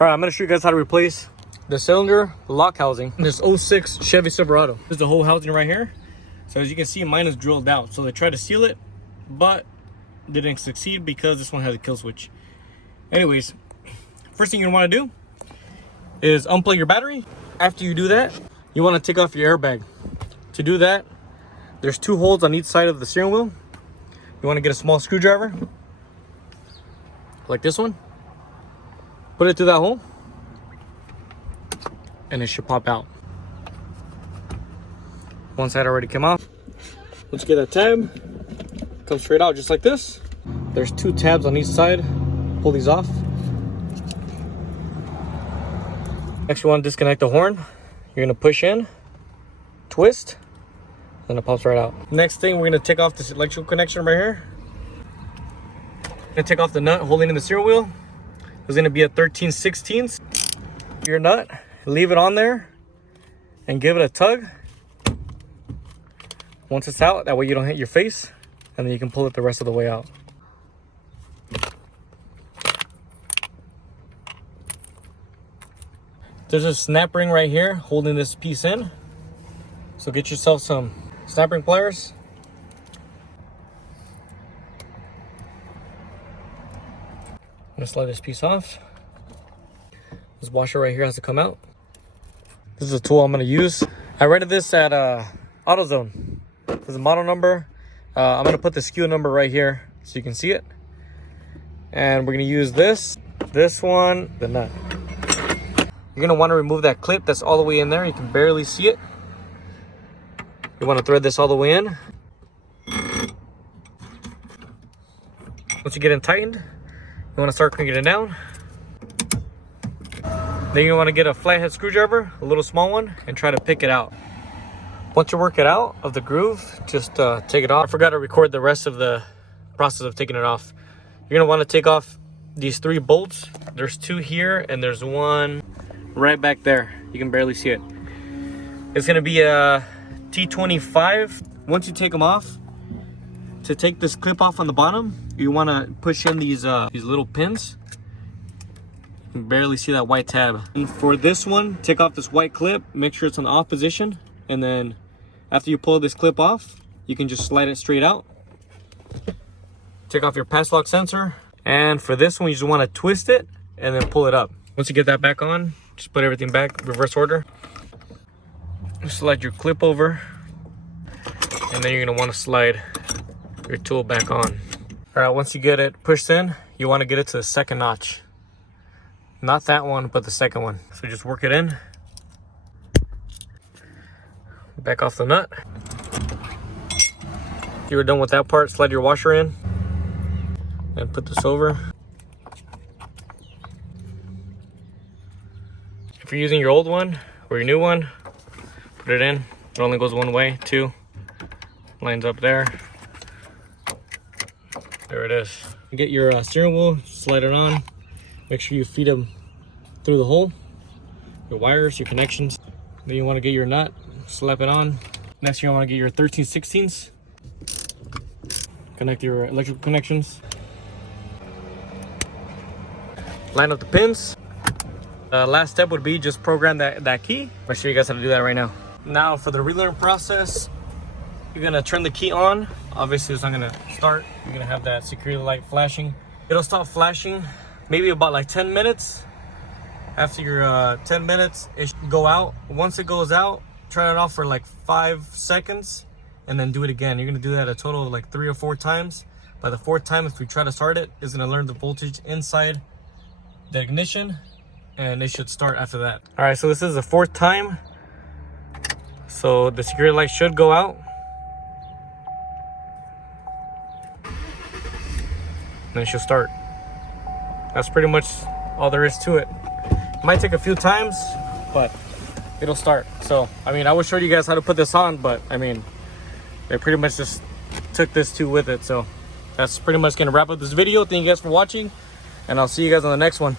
All right, I'm gonna show you guys how to replace the cylinder lock housing in this '06 Chevy Silverado. This is the whole housing right here. So as you can see, mine is drilled out. So they tried to seal it, but didn't succeed because this one has a kill switch. Anyways, first thing you're gonna wanna do is unplug your battery. After you do that, you wanna take off your airbag. To do that, there's 2 holes on each side of the steering wheel. You wanna get a small screwdriver, like this one. Put it through that hole, and it should pop out. One side already came off. Let's get that tab. Comes straight out just like this. There's 2 tabs on each side. Pull these off. Next, you want to disconnect the horn. You're gonna push in, twist, and it pops right out. Next thing, we're gonna take off this electrical connection right here. Gonna take off the nut holding in the steering wheel. It's gonna be a 13/16 your nut. Leave it on there and give it a tug. Once it's out, that way you don't hit your face, and then you can pull it the rest of the way out. There's a snap ring right here holding this piece in. So get yourself some snap ring pliers. I'm gonna slide this piece off. This washer right here has to come out. This is a tool I'm gonna use. I rented this at AutoZone. This is the model number. I'm gonna put the SKU number right here so you can see it. And we're gonna use this one, the nut. You're gonna wanna remove that clip that's all the way in there. You can barely see it. You wanna thread this all the way in. Once you get it tightened, you wanna start cranking it down. Then you wanna get a flathead screwdriver, a little small one, and try to pick it out. Once you work it out of the groove, just take it off. I forgot to record the rest of the process of taking it off. You're gonna wanna take off these 3 bolts. There's 2 here, and there's 1 right back there. You can barely see it. It's gonna be a T25. Once you take them off, to take this clip off on the bottom, you wanna push in these little pins. You can barely see that white tab. And for this one, take off this white clip, make sure it's on the off position, and then after you pull this clip off, you can just slide it straight out. Take off your pass lock sensor, and for this one, you just want to twist it and then pull it up. Once you get that back on, just put everything back reverse order. Slide your clip over, and then you're going to want to slide your tool back on. All right, once you get it pushed in, you want to get it to the 2nd notch. Not that one, but the 2nd one. So just work it in. Back off the nut. If you're done with that part, slide your washer in and put this over. If you're using your old one or your new one, put it in. It only goes one way, 2 lines up there. There it is. You get your steering wheel, slide it on. Make sure you feed them through the hole, your wires, your connections. Then you want to get your nut, slap it on. Next, you want to get your 13/16. Connect your electrical connections. Line up the pins. Last step would be just program that key. I'll show you guys how to do that right now. Now for the relearn process, you're gonna turn the key on. Obviously it's not gonna start. You're gonna have that security light flashing. It'll stop flashing maybe about like 10 minutes. After your 10 minutes, it should go out. Once it goes out, turn it off for like 5 seconds and then do it again. You're gonna do that a total of like 3 or 4 times. By the 4th time, if we try to start it, it's gonna learn the voltage inside the ignition, and it should start after that. All right, so this is the 4th time. So the security light should go out. Then it should start. That's pretty much all there is to it. It might take a few times, but it'll start. So, I mean, I will show you guys how to put this on, but I mean, they pretty much just took this too with it. So that's pretty much gonna wrap up this video. Thank you guys for watching, and I'll see you guys on the next one.